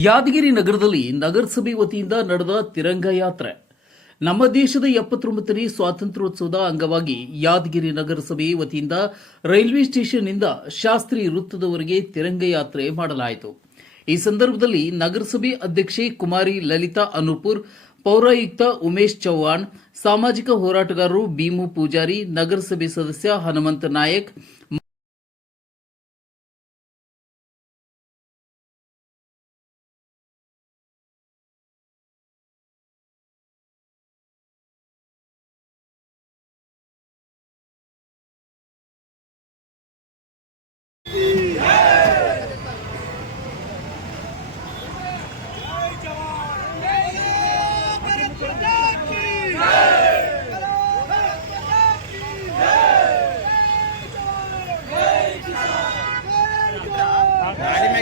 ಯಾದಗಿರಿ ನಗರದಲ್ಲಿ ನಗರಸಭೆ ವತಿಯಿಂದ ನಡೆದ ತಿರಂಗ ಯಾತ್ರೆ. ನಮ್ಮ ದೇಶದ ಎಪ್ಪತ್ತೊಂಬತ್ತನೇ ಸ್ವಾತಂತ್ರ್ಯೋತ್ಸವದ ಅಂಗವಾಗಿ ಯಾದಗಿರಿ ನಗರಸಭೆ ವತಿಯಿಂದ ರೈಲ್ವೆ ಸ್ಟೇಷನ್ನಿಂದ ಶಾಸ್ತ್ರಿ ವೃತ್ತದವರೆಗೆ ತಿರಂಗ ಯಾತ್ರೆ ಮಾಡಲಾಯಿತು. ಈ ಸಂದರ್ಭದಲ್ಲಿ ನಗರಸಭೆ ಅಧ್ಯಕ್ಷೆ ಕುಮಾರಿ ಲಲಿತಾ ಅನುಪುರ್ ಪೌರಾಯುಕ್ತ ಉಮೇಶ್ ಚೌಹಾಣ್, ಸಾಮಾಜಿಕ ಹೋರಾಟಗಾರರು ಭೀಮು ಪೂಜಾರಿ, ನಗರಸಭೆ ಸದಸ್ಯ ಹನುಮಂತ ನಾಯಕ್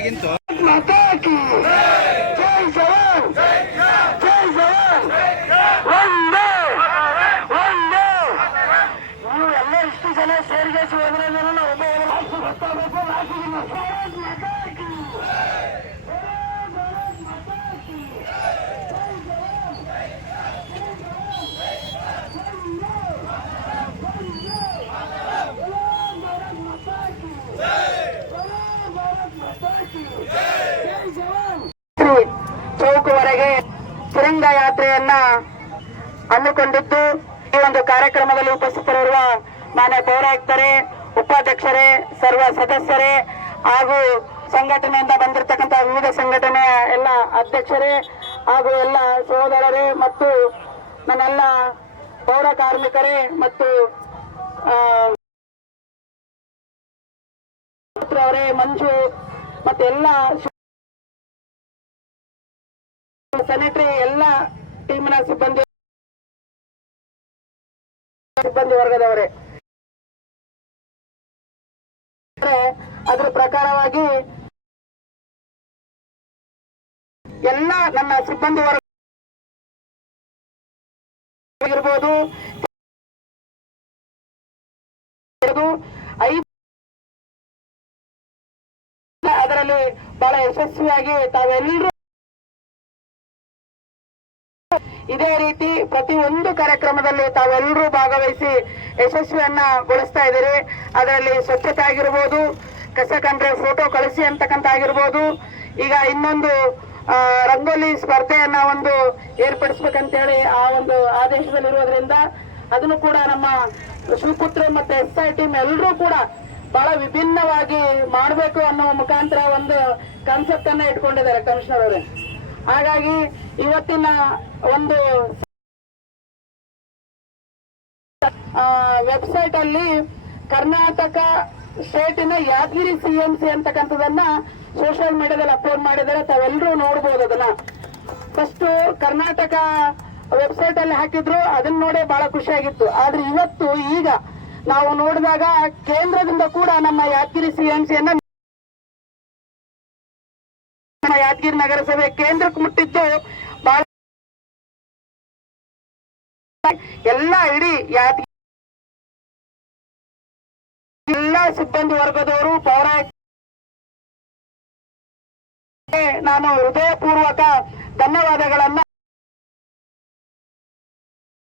কিন্তু ತಿರಂಗ ಯಾತ್ರೆಯನ್ನ ಹಮ್ಮಿಕೊಂಡಿದ್ದು ಈ ಒಂದು ಕಾರ್ಯಕ್ರಮದಲ್ಲಿ ಉಪಸ್ಥಿತರಿರುವ ಮಾನ್ಯ ಪೌರಾಯುಕ್ತರೇ, ಉಪಾಧ್ಯಕ್ಷರೇ, ಸರ್ವ ಸದಸ್ಯರೇ ಹಾಗೂ ಸಂಘಟನೆಯಿಂದ ಬಂದಿರತಕ್ಕಂಥ ವಿವಿಧ ಸಂಘಟನೆಯ ಎಲ್ಲ ಅಧ್ಯಕ್ಷರೇ ಹಾಗೂ ಎಲ್ಲ ಸಹೋದರರೇ ಮತ್ತು ನನ್ನೆಲ್ಲ ಪೌರ ಕಾರ್ಮಿಕರೇ ಮತ್ತು ಅವರೇ ಮಂಜು ಮತ್ತೆ ಎಲ್ಲ ಸೆನೆಟರಿ ಎಲ್ಲ ಟೀಮಿನ ಸಿಬ್ಬಂದಿ ಸಿಬ್ಬಂದಿ ವರ್ಗದವರೇ. ಅದರ ಪ್ರಕಾರವಾಗಿ ಎಲ್ಲ ನನ್ನ ಸಿಬ್ಬಂದಿ ವರ್ಗ ಇರ್ಬೋದು ಐದು ಅದರಲ್ಲಿ ಬಹಳ ಯಶಸ್ವಿಯಾಗಿ ತಾವೆಲ್ಲರೂ ಇದೇ ರೀತಿ ಪ್ರತಿ ಒಂದು ಕಾರ್ಯಕ್ರಮದಲ್ಲಿ ತಾವೆಲ್ಲರೂ ಭಾಗವಹಿಸಿ ಯಶಸ್ವಿಯನ್ನ ಗೊಳಿಸ್ತಾ ಇದ್ದೀರಿ. ಅದರಲ್ಲಿ ಸ್ವಚ್ಛತೆ ಆಗಿರ್ಬೋದು, ಕಸ ಕಂಡ್ರೆ ಫೋಟೋ ಕಳಿಸಿ ಅಂತಕ್ಕಂತ ಆಗಿರ್ಬೋದು. ಈಗ ಇನ್ನೊಂದು ರಂಗೋಲಿ ಸ್ಪರ್ಧೆಯನ್ನ ಒಂದು ಏರ್ಪಡಿಸ್ಬೇಕಂತೇಳಿ ಆ ಒಂದು ಆದೇಶದಲ್ಲಿರೋದ್ರಿಂದ ಅದನ್ನು ಕೂಡ ನಮ್ಮ ಶಿವಪುತ್ರ ಮತ್ತೆ ಎಸ್ ಐ ಟೀಮ್ ಎಲ್ಲರೂ ಕೂಡ ಬಹಳ ವಿಭಿನ್ನವಾಗಿ ಮಾಡಬೇಕು ಅನ್ನೋ ಮುಖಾಂತರ ಒಂದು ಕಾನ್ಸೆಪ್ಟ್ ಅನ್ನ ಇಟ್ಕೊಂಡಿದ್ದಾರೆ ಕಮಿಷನರ್ ಅವರೇ. ಹಾಗಾಗಿ ಇವತ್ತಿನ ಒಂದು ವೆಬ್ಸೈಟ್ ಅಲ್ಲಿ ಕರ್ನಾಟಕ ಸ್ಟೇಟಿನ ಯಾದಗಿರಿ ಸಿಎಂಸಿ ಅಂತಕ್ಕಂಥದನ್ನ ಸೋಷಿಯಲ್ ಮೀಡಿಯಾದಲ್ಲಿ ಅಪ್ಲೋಡ್ ಮಾಡಿದರೆ ತಾವೆಲ್ಲರೂ ನೋಡ್ಬೋದು ಅದನ್ನ. ಫಸ್ಟ್ ಕರ್ನಾಟಕ ವೆಬ್ಸೈಟ್ ಅಲ್ಲಿ ಹಾಕಿದ್ರು, ಅದನ್ನ ನೋಡಿ ಬಹಳ ಖುಷಿಯಾಗಿತ್ತು ಆದ್ರೆ ಇವತ್ತು ಈಗ ನಾವು ನೋಡಿದಾಗ ಕೇಂದ್ರದಿಂದ ಕೂಡ ನಮ್ಮ ಯಾದಗಿರಿ ಸಿಎಂಸಿಯನ್ನ ನಮ್ಮ ಯಾದಗಿರಿ ನಗರಸಭೆ ಕೇಂದ್ರಕ್ಕೆ ಮುಟ್ಟಿದ್ದು ಬಹಳ ಎಲ್ಲ ಇಡೀ ಯಾದಗಿರಿ ಎಲ್ಲ ಸಿಬ್ಬಂದಿ ವರ್ಗದವರು ಪೌರಾಯುಕ್ತ ನಾನು ಹೃದಯಪೂರ್ವಕ ಧನ್ಯವಾದಗಳನ್ನ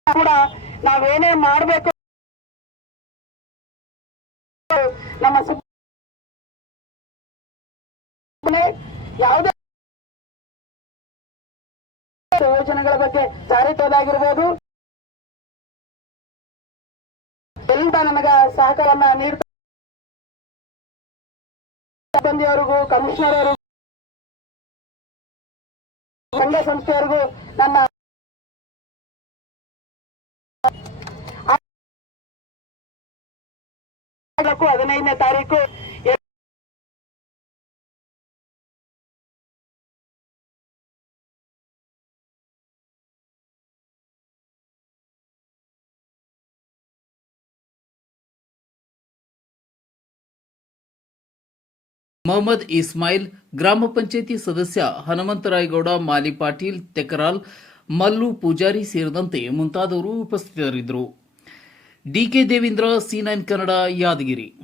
ಕೂಡ ನಾವೇನೇ ಮಾಡಬೇಕು ಯೋಜನೆಗಳ ಬಗ್ಗೆ ಜಾರಿತೋದಾಗಿರ್ಬೋದು ಎಲ್ಲ ನನಗ ಸಹಕಾರವನ್ನ ನೀಡ್ತಾ ಕಮಿಷನರ್ ಅವರಿಗೂ ಸಂಘ ಸಂಸ್ಥೆಯವರಿಗೂ ನನ್ನ ಹದಿನೈದನೇ ತಾರೀಕು ಮೊಹಮ್ಮದ್ ಇಸ್ಮಾಯಿಲ್ ಗ್ರಾಮ ಪಂಚಾಯಿತಿ ಸದಸ್ಯ ಹನುಮಂತರಾಯಗೌಡ ಮಾಲಿ ಪಾಟೀಲ್, ತೆಕರಾಲ್, ಮಲ್ಲು ಪೂಜಾರಿ ಸೇರಿದಂತೆ ಮುಂತಾದವರು ಉಪಸ್ಥಿತರಿದ್ದರು. DK Devendra, C nine Kannada, Yadgiri.